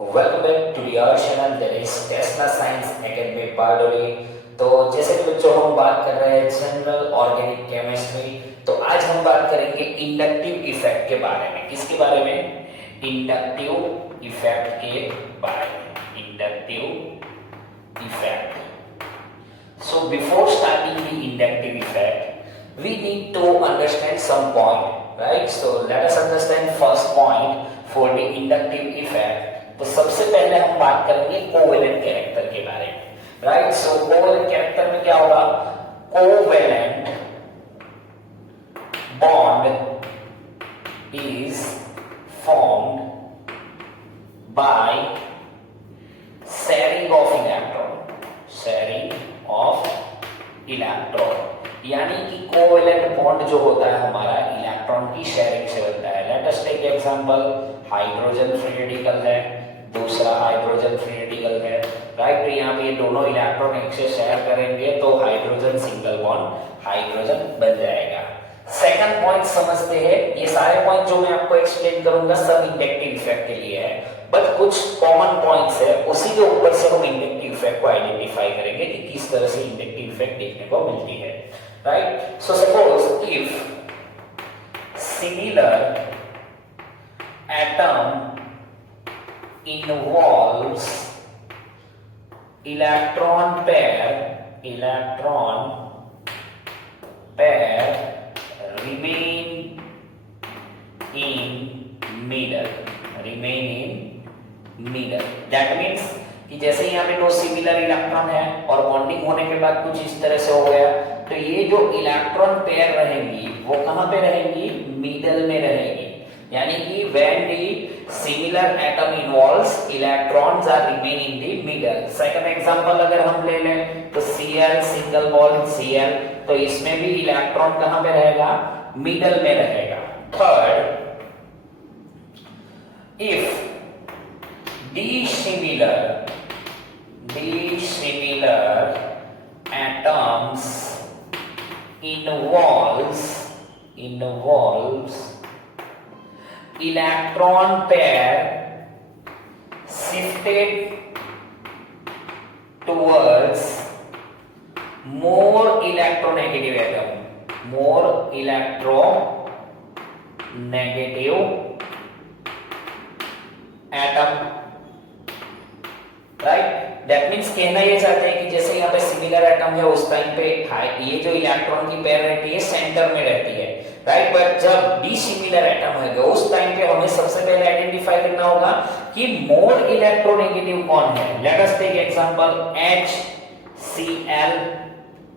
Welcome back to your channel that is Tesla science academy Bardoli. तो जैसे कि बच्चों हम बात कर रहे हैं जनरल ऑर्गेनिक केमिस्ट्री, तो आज हम बात करेंगे इंडक्टिव इफेक्ट के बारे में। किसके बारे में? इंडक्टिव इफेक्ट के बारे में। Inductive effect. So before starting the inductive effect we need to understand some point, right? So let us understand first point for the inductive effect. तो सबसे पहले हम बात करेंगे कोवेलेंट कैरेक्टर के बारे में, राइट? सो कोवेलेंट कैरेक्टर में क्या होगा? Covalent bond is formed by sharing of electron. Sharing of electron यानी कि कोवेलेंट बॉन्ड जो होता है हमारा इलेक्ट्रॉन की शेयरिंग से बनता है। Let us take example, hydrogen free radical है, दूसरा हाइड्रोजन फ्री रेडिकल है, राइट? तो यहाँ पे ये दोनों इलेक्ट्रॉन एक से शेयर करेंगे तो हाइड्रोजन सिंगल बॉन्ड हाइड्रोजन बन जाएगा। सेकंड पॉइंट समझते हैं। ये सारे पॉइंट जो मैं आपको एक्सप्लेन करूंगा सब इंडक्टिव इफेक्ट के लिए है, बट कुछ कॉमन पॉइंट्स है, उसी के ऊपर से हम इंडक्टिव इफेक्ट को आइडेंटिफाई करेंगे कि किस तरह से इंडक्टिव इफेक्ट देखने को मिलती है, right? So suppose if similar atom involves electron pair remain in middle that means कि जैसे यहाँ पे दो सिमिलर इलेक्ट्रॉन है और बॉन्डिंग होने के बाद कुछ इस तरह से हो गया, तो ये जो इलेक्ट्रॉन पेयर रहेंगी वो कहां पे रहेंगी? मिडल में रहेगी। यानी कि when the similar atom involves electrons are remain in the middle। Second example अगर हम ले लें तो Cl सिंगल बॉन्ड Cl, तो इसमें भी इलेक्ट्रॉन कहां पे रहेगा? मिडल में रहेगा। Third, if dissimilar atoms involves electron pair shifted towards more electronegative atom, right? That means कहना ये चाहते हैं कि जैसे यहाँ पे सिमिलर एटम है उस टाइम पे ये जो इलेक्ट्रॉन की पेयर रहती है सेंटर में रहती है, राइट? बट जब डिसिमिलर एटम है उस टाइम पे हमें सबसे पहले आइडेंटिफाई करना होगा कि मोर इलेक्ट्रोनेगेटिव कौन है। Let us take example HCl,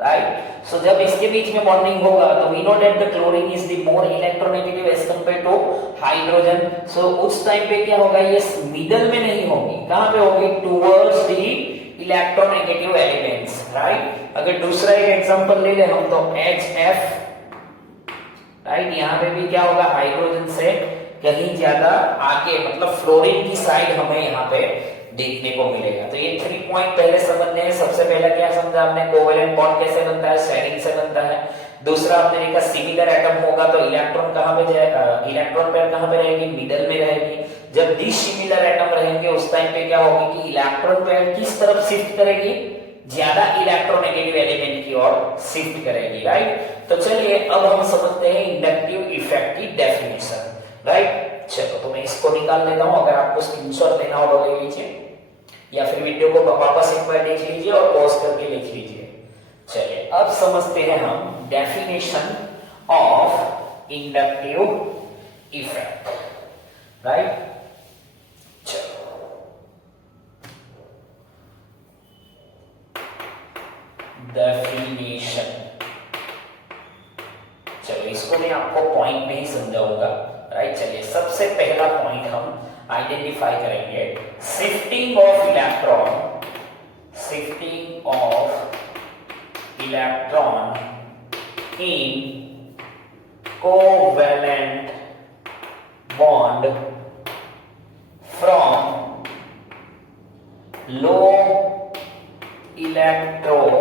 right? So जब इसके बीच में बॉन्डिंग होगा तो we know that the chlorine is the more electronegative as compare to hydrogen. So उस टाइम पे क्या होगा? ये मिडल में नहीं होगी, कहां पे होगी? Towards the electronegative elements, right? अगर दूसरा एक एग्जांपल ले ले हम तो HF, राइट? यहां पे भी क्या होगा? हाइड्रोजन से कहीं ज्यादा आगे, मतलब फ्लोरीन की साइड हमें यहाँ पे देखने को मिलेगा। तो ये 3 पॉइंट पहले समझने हैं। सबसे पहले क्या समझा आपने? कोवेलेंट बॉन्ड कैसे बनता है? शेयरिंग से बनता है। दूसरा आपने देखा सिमिलर एटम होगा तो इलेक्ट्रॉन कहां पे जाएगा? इलेक्ट्रॉन पेयर कहां पे रहेगी? मिडल में रहेगी। जब डिसिमिलर एटम रहेंगे उस टाइम पे क्या होगी कि इलेक्ट्रॉन पेयर किस तरफ शिफ्ट करेगी? ज्यादा इलेक्ट्रोनेगेटिव एलिमेंट की ओर शिफ्ट करेगी, राइट? तो चलिए अब हम समझते हैं इंडक्टिव इफेक्ट की डेफिनेशन, राइट? चलो तो मैं इसको निकाल लेता हूं। अगर आपको स्क्रीनशॉट लेना हो तो ले लीजिए या फिर वीडियो को वापस एक बार देख लीजिए और पॉज करके लिख लीजिए। चलिए अब समझते हैं हम definition of inductive effect, right? Definition, चलो इसको मैं आपको पॉइंट में ही समझाऊंगा, राइट? चलिए सबसे पहला पॉइंट हम आइडेंटिफाई करेंगे, shifting of electron in covalent bond from low electronegative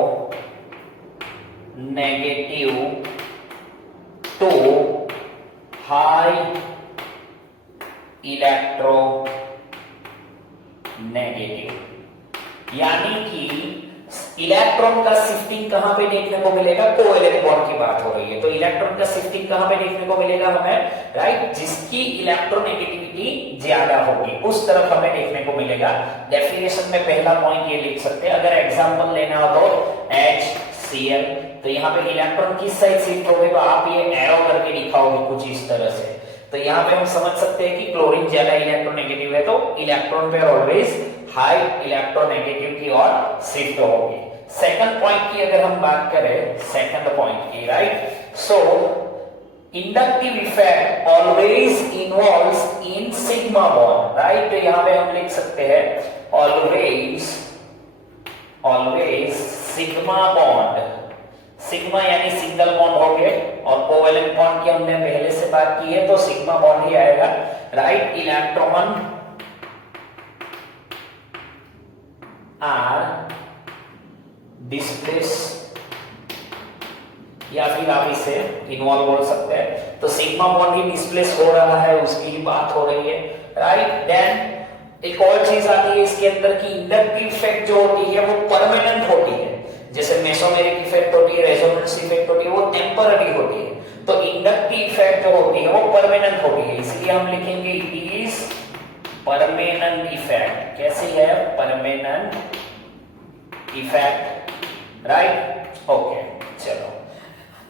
to high electronegative negative. यानी कि इलेक्ट्रॉन का शिफ्टिंग कहां पे देखने को मिलेगा, कोवेलेंट बॉन्ड की बात हो रही है, तो इलेक्ट्रॉन का शिफ्टिंग कहां पे देखने को मिलेगा हमें, राइट, जिसकी इलेक्ट्रोनेगेटिविटी ज्यादा होगी उस तरफ हमें देखने को मिलेगा। डेफिनेशन में पहला पॉइंट ये लिख सकते हैं, अगर एग्जांपल लेना हो तो HCl, तो यहाँ पे इलेक्ट्रॉन किस साइड शिफ्ट होंगे, तो आप ये एरो करके दिखाओगे कुछ इस तरह से, तो यहाँ पे हम समझ सकते हैं कि क्लोरीन ज्यादा इलेक्ट्रोनेगेटिव है, तो इलेक्ट्रॉन पे ऑलवेज हाई इलेक्ट्रोनेगेटिव की ओर शिफ्ट होगी। सेकंड पॉइंट की अगर हम बात करें, सेकंड पॉइंट की, right, so inductive effect always involves in sigma bond, right, तो यहाँ पे हम लिख सकते हैं ऑलवेज सिग्मा बॉन्ड, सिग्मा यानी सिंगल बॉन्ड हो गए, और कोवेलेंट बॉन्ड की हमने पहले से बात की है तो सिग्मा बॉन्ड ही आएगा, राइट। इलेक्ट्रॉन आर डिस्प्लेस, या फिर आप इसे इन्वॉल्व बोल सकते हैं, तो सिग्मा बॉन्ड ही डिस्प्लेस हो रहा है, उसकी ही बात हो रही है, राइट। देन एक और चीज आती है इसके अंदर की इंडक्टिव इफेक्ट जो होती है वो परमानेंट होती है, जैसे मेसोमेरिक इफेक्ट होती है, रेजोनेंस इफेक्ट होती है, वो टेम्पररी होती है, तो इंडक्टिव इफेक्ट जो होती है वो परमानेंट होती है, इसलिए हम लिखेंगे इट इज परमानेंट इफेक्ट। कैसी है, परमानेंट इफेक्ट, राइट, ओके। चलो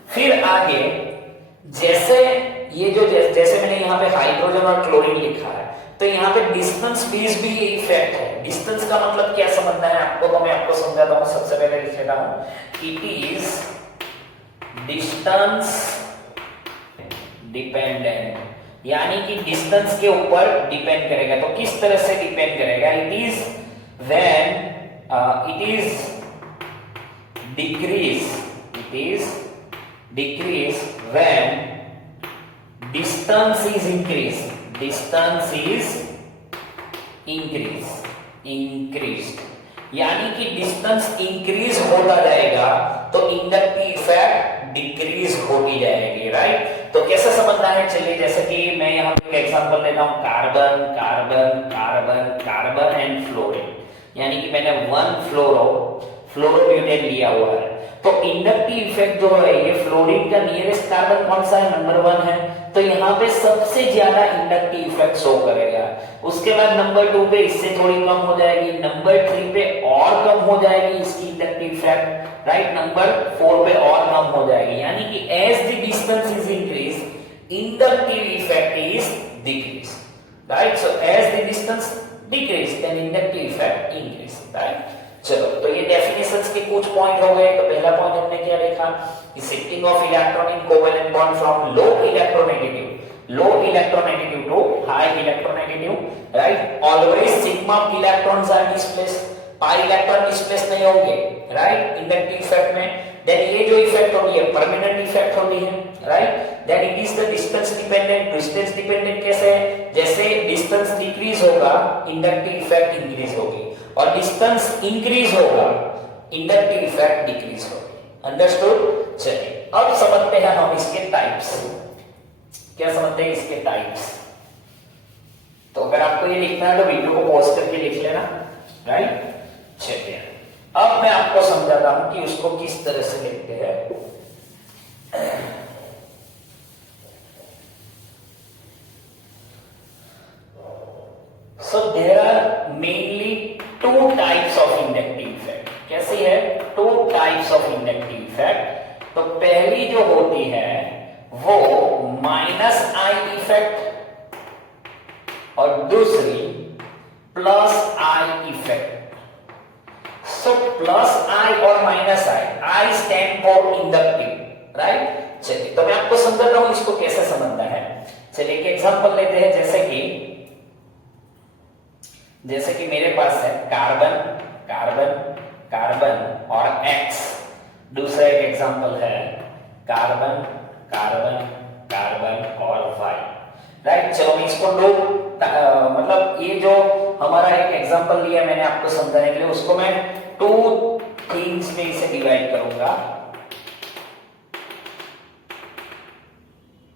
फिर आगे, जैसे ये जो जैसे मैंने यहाँ पे हाइड्रोजन और क्लोरीन लिखा है, तो यहाँ पे डिस्टेंस बेस्ड भी ये इफेक्ट है। डिस्टेंस का मतलब क्या समझना है आपको, तो मैं आपको समझाता हूँ। सबसे पहले लिख लेता हूँ, इट इज डिस्टेंस डिपेंडेंट, यानी कि डिस्टेंस के ऊपर डिपेंड करेगा। तो किस तरह से डिपेंड करेगा, it is when it is decrease when distance is increased, यानी कि डिस्टेंस इंक्रीज होता जाएगा तो इंडक्टिव इफेक्ट डिक्रीज होती जाएगी, राइट। तो कैसे समझना है, चलिए, जैसे कि मैं यहाँ पे एक एग्जांपल लेता हूँ, carbon carbon carbon carbon and fluorine, यानी कि मैंने 1 फ्लोरोब्यूटेन लिया हुआ है, तो इंडक्टिव इफेक्ट जो है ये फ्लोरीन का नियरेस्ट कार्बन कौन सा है, नंबर 1 है, तो यहाँ पे सबसे ज्यादा इंडक्टिव इफेक्ट शो करेगा। उसके बाद नंबर 2 पे इससे थोड़ी कम हो जाएगी, नंबर 3 पे और कम हो जाएगी इसकी इंडक्टिव इफेक्ट, राइट, नंबर 4 पे और कम हो जाएगी, यानी कि as the distance is increase inductive effect is decrease, right. So as the distance decrease then inductive effect increase, right. चलो, तो ये डेफिनेशंस के कुछ पॉइंट हो गए। तो पहला पॉइंट हमने क्या देखा, कि shifting of electron in covalent bond from low electronegative to high electronegative, right. Always sigma electrons are displace, pi electron displace नहीं होंगे, राइट, इंडक्टिव इफेक्ट में। देन ये जो इफेक्ट होती है परमानेंट इफेक्ट होती है, right. Then it is the distance dependent. Distance dependent कैसे है, जैसे डिस्टेंस डिक्रीज होगा इंडक्टिव इफेक्ट इंक्रीज होगी, और डिस्टेंस इंक्रीज होगा इंडक्टिव इफेक्ट डिक्रीज होगी। अंडरस्टूड। चलिए अब समझते हैं हम इसके टाइप्स। क्या समझते हैं इसके टाइप्स, तो अगर आपको ये लिखना है तो वीडियो को पॉज करके लिख लेना, राइट। चलिए अब मैं आपको समझाता हूं कि उसको किस तरह से लिखते हैं। So there are mainly 2 types of inductive effect। कैसी है, 2 types of inductive effect। तो पहली जो होती है वो -I इफेक्ट और दूसरी +I इफेक्ट। सो +I और -I stand for inductive, right. चलिए तो मैं आपको समझाता हूं इसको कैसे समझना है। चलिए एक एग्जांपल लेते हैं, जैसे कि मेरे पास है कार्बन कार्बन कार्बन और X। दूसरा एक एग्जांपल है कार्बन कार्बन कार्बन और Y, राइट। चलो मैं इसको मतलब ये जो हमारा एक एग्जांपल लिया मैंने आपको समझाने के लिए, उसको मैं 2 थिंग्स में इसे डिवाइड करूंगा।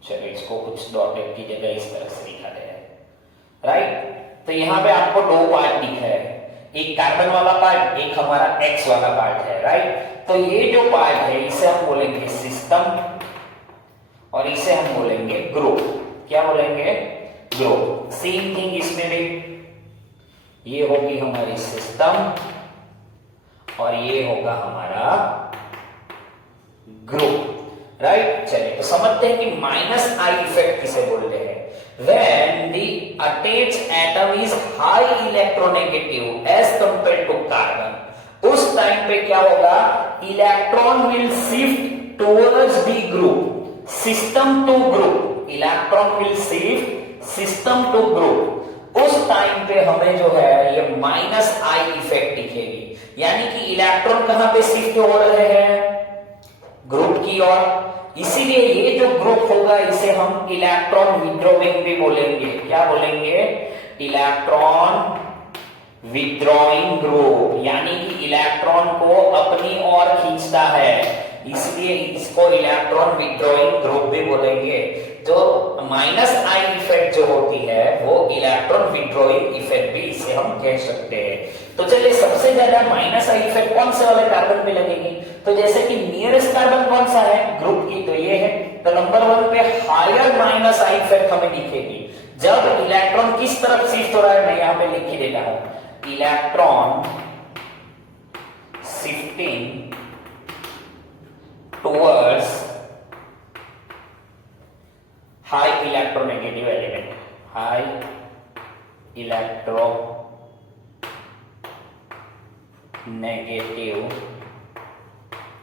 चलो इसको कुछ डॉटेड की जगह इस तरह से दिखा दे, राइट। तो यहाँ पे आपको 2 पार्ट दिख रहे हैं। एक कार्बन वाला पार्ट, एक हमारा एक्स वाला पार्ट है, राइट। तो ये जो पार्ट है इसे हम बोलेंगे सिस्टम और इसे हम बोलेंगे ग्रुप। क्या बोलेंगे? ग्रुप। सेम थिंग इसमें भी, ये होगी हमारी सिस्टम और ये होगा हमारा ग्रुप, राइट। चलिए तो समझते हैं कि माइनस आई इफेक्ट किसे बोलते हैं। When the attached atom is high electronegative as compared to carbon, उस टाइम पे क्या होगा? Electron will shift towards the group, system to group. Electron will shift system to group. उस टाइम पे हमें जो है ये माइनस आई इफेक्ट दिखेगी, यानी कि इलेक्ट्रॉन कहां पे शिफ्ट हो रहे हैं? ग्रुप की ओर। इसीलिए ये जो ग्रुप होगा इसे हम इलेक्ट्रॉन विड्रॉइंग भी बोलेंगे। क्या बोलेंगे? इलेक्ट्रॉन विड्रॉइंग ग्रुप, यानी कि इलेक्ट्रॉन को अपनी ओर खींचता है, इसलिए इसको इलेक्ट्रॉन विड्रॉइंग ग्रुप भी बोलेंगे। जो माइनस आई इफेक्ट जो होती है वो इलेक्ट्रॉन विड्रॉइंग इफेक्ट भी इसे हम कह सकते हैं। तो चलिए सबसे ज्यादा माइनस आई इफेक्ट कौन से वाले कार्बन पे लगेगी? तो जैसे कि नियरेस्ट कार्बन कौन सा है ग्रुप की, तो ये है। तो नंबर 1 पे हायर माइनस आई इफेक्ट हमें दिखेगी जब इलेक्ट्रॉन किस तरफ शिफ्ट हो रहा है। मैं यहां पे लिख ही देता हूं, electron shifting towards high electronegative element, high electro negative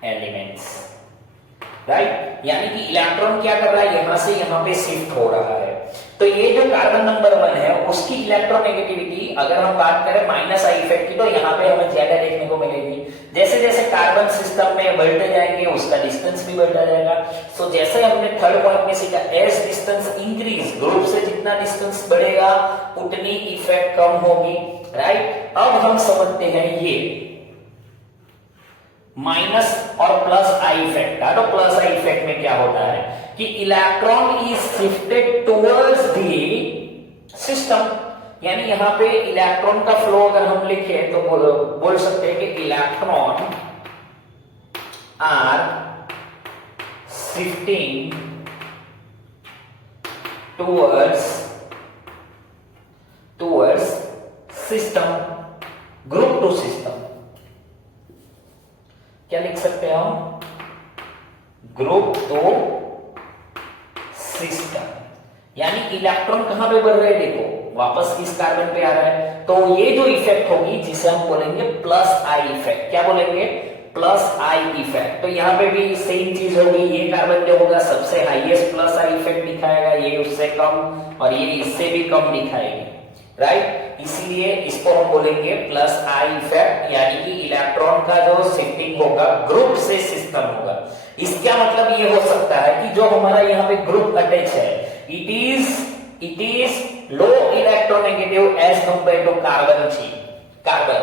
elements, right. यानी कि इलेक्ट्रॉन क्या कर रहा है? यहां से यहां पे शिफ्ट हो रहा है। तो ये जो कार्बन नंबर 1 है उसकी इलेक्ट्रोनेगेटिविटी अगर हम बात करें माइनस आई इफेक्ट की, तो यहाँ पे हमें ज्यादा देखने को मिलेगी। जैसे जैसे कार्बन सिस्टम में बढ़ते जाएंगे उसका डिस्टेंस भी बढ़ता जाएगा। सो जैसे हमने थर्ड पॉइंट में सीखा, एज डिस्टेंस इंक्रीज, ग्रुप से जितना डिस्टेंस बढ़ेगा उतनी इफेक्ट कम होगी, राइट। अब हम समझते हैं ये माइनस और प्लस आई इफेक्ट का। तो प्लस आई इफेक्ट में क्या होता है कि electron is shifted towards the system, यानी यहां पे इलेक्ट्रॉन का फ्लो अगर हम लिखे तो बोल सकते हैं कि electron are shifting towards system, group to system. क्या लिख सकते हैं हम? ग्रुप टू सिस्टम, यानी इलेक्ट्रॉन कहां पे बढ़ रहे हैं? देखो वापस इस कार्बन पे आ रहा है। तो ये जो इफेक्ट होगी जिसे हम बोलेंगे प्लस आई इफेक्ट। क्या बोलेंगे? Plus I effect. तो यहाँ पे भी सेम चीज होगी, ये कार्बन जो होगा सबसे हाईएस्ट प्लस आई इफेक्ट दिखाएगा, ये उससे कम और ये इससे भी कम दिखाएगी, राइट। इसीलिए इसको हम बोलेंगे प्लस आई इफेक्ट, यानी कि इलेक्ट्रॉन का जो शिफ्टिंग होगा ग्रुप से सिस्टम होगा। इसका मतलब ये हो सकता है कि जो हमारा यहाँ पे ग्रुप अटैच है it is low electronegative as compare to carbon,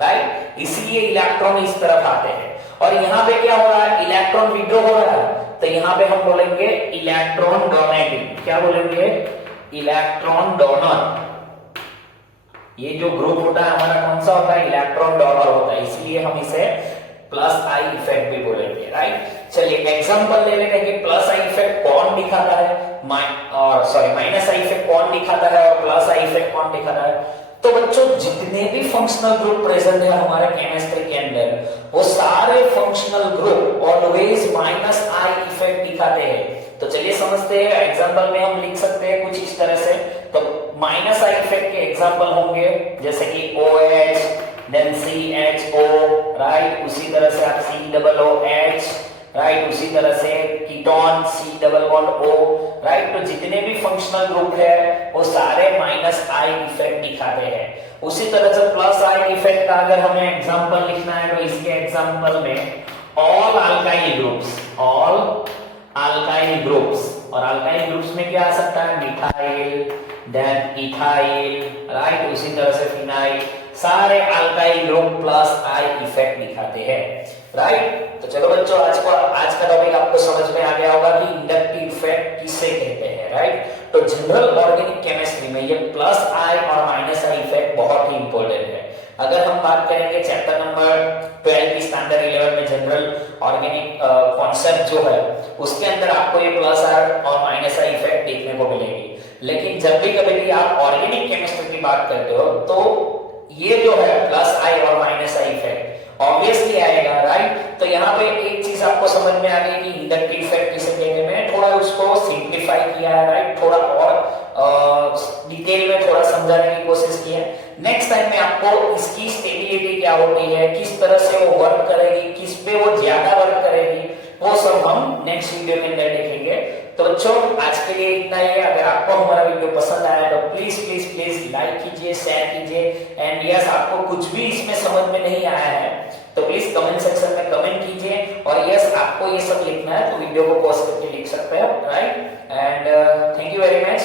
right. इसलिए इलेक्ट्रॉन इस तरफ आते हैं और यहाँ पे क्या हो रहा है? इलेक्ट्रॉन विड्रॉ हो रहा है। तो यहाँ पे हम बोलेंगे इलेक्ट्रॉन डोनेटिंग। क्या बोलेंगे? Electron donor. ये जो ग्रुप होता है हमारा कौन सा होता है? इलेक्ट्रॉन डोनर होता है, इसलिए हम इसे प्लस आई इफेक्ट भी बोलेंगे, राइट। चलिए एग्जांपल ले लेते हैं कि प्लस आई इफेक्ट कौन दिखाता है माइनस आई इफेक्ट कौन दिखाता है और प्लस आई इफेक्ट कौन दिखाता है। तो बच्चों जितने भी फंक्शनल ग्रुप प्रेजेंट है हमारे केमिस्ट्री के अंदर वो सारे फंक्शनल ग्रुप ऑलवेज माइनस आई इफेक्ट दिखाते हैं। तो चलिए समझते हैं, एग्जांपल में हम लिख सकते हैं कुछ इस तरह से। तो माइनस आई इफेक्ट के एग्जांपल होंगे जैसे कि OH, देन CHO, राइट। उसी तरह से आप COOH, राइट। उसी तरह से कीटोन C++O, राइट। तो जितने भी फंक्शनल ग्रुप है वो सारे माइनस आई इफेक्ट दिखाते हैं। उसी तरह से प्लस आई इफेक्ट का अगर हमें एग्जांपल लिखना है तो इसके एग्जांपल में ऑल अल्काइल ग्रुप्स और अल्काइल ग्रुप्स में क्या आ सकता है? Methyl, then ethyl, right. उसी तरह से फिनाइल, सारे alkyl group plus I effect दिखाते हैं, राइट। तो चलो बच्चों आज का टॉपिक आपको समझ में आ गया होगा कि इंडक्टिव इफेक्ट किसे कहते हैं, राइट। तो जनरल ऑर्गेनिक केमिस्ट्री में ये प्लस आई और माइनस आई इफेक्ट बहुत ही इंपॉर्टेंट है। अगर बात करेंगे चैप्टर नंबर 12 की स्टैंडर्ड 11 में जनरल ऑर्गेनिक कॉन्सेप्ट जो है उसके अंदर आपको ये प्लस आर और माइनस आई इफेक्ट देखने को मिलेगी। लेकिन जब भी कभी भी आप ऑर्गेनिक केमिस्ट्री की बात करते हो तो ये जो है प्लस आई और माइनस आई इफेक्ट ऑब्वियसली आएगा, राइट। तो यहाँ पे एक चीज आपको समझ में आ गई कि इंडक्टिव इफेक्ट किसे कहते हैं, थोड़ा उसको सिंप्लीफाई किया है, राइट, थोड़ा और डिटेल में थोड़ा समझाने की कोशिश की है। नेक्स्ट टाइम में आपको इसकी स्टेबिलिटी क्या होती है, किस तरह से वो वर्क करेगी, किस पे वो ज्यादा वर्क करेगी, वो सब हम नेक्स्ट वीडियो के अंदर देखेंगे। तो बच्चों आज के लिए इतना ही है। अगर आपको हमारा वीडियो पसंद आया तो प्लीज प्लीज प्लीज लाइक कीजिए, शेयर कीजिए एंड यस आपको कुछ भी इसमें समझ में नहीं आया है तो प्लीज कमेंट सेक्शन में कमेंट कीजिए और यस आपको ये सब लिखना है तो वीडियो को पॉज करके लिख सकते हो, right. And thank you very much.